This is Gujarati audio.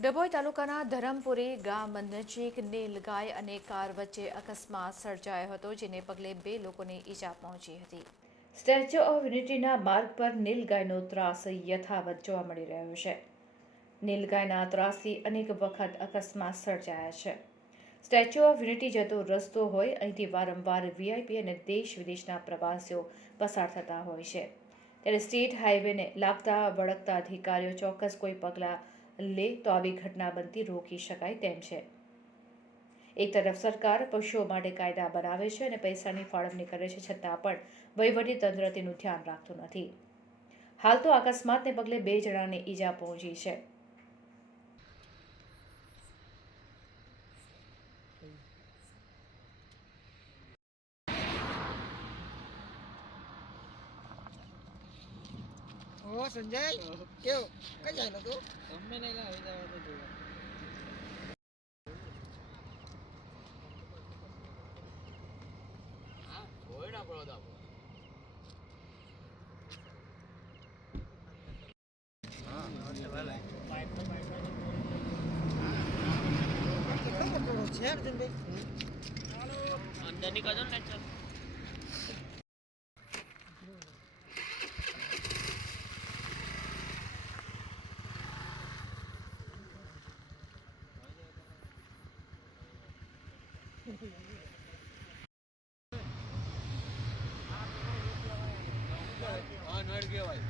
ડભોઈ તાલુકાના ધરમપુરી ગામ નજીક નીલગાય અને કાર વચ્ચે અકસ્માત સર્જાયો હતો, જેને પગલે બે લોકોને ઈજા પહોંચી હતી. સ્ટેચ્યુ ઓફ યુનિટીના માર્ગ પર નીલગાયનો ત્રાસ યથાવત જોવા મળી રહ્યો છે. નીલગાયના ત્રાસથી અનેક વખત અકસ્માત સર્જાયા છે. સ્ટેચ્યુ ઓફ યુનિટી જતો રસ્તો હોય, અહીંથી વારંવાર વીઆઈપી અને દેશ વિદેશના પ્રવાસીઓ પસાર થતા હોય છે. ત્યારે સ્ટેટ હાઈવેને લાગતા વળગતા અધિકારીઓ ચોક્કસ કોઈ પગલાં લે તો આવી ઘટના બનતી રોકી શકાય તેમ છે. એક તરફ સરકાર પશુઓ માટે કાયદા બનાવે છે અને પૈસાની ફાળવણી કરે છે છતાં પણ વહીવટી તંત્ર તેનું ધ્યાન રાખતું નથી. હાલ તો અકસ્માતને પગલે બે જણાને ઈજા પહોંચી છે. ઓ સંજય? કેવું? કઈ જાય તું ગમે નહીં લાવી જાવ. તો જોવા કેટલો મોટો છે અર્જુનભાઈ? અંદરની કજો ને ચાલ હા નળ કહેવાય.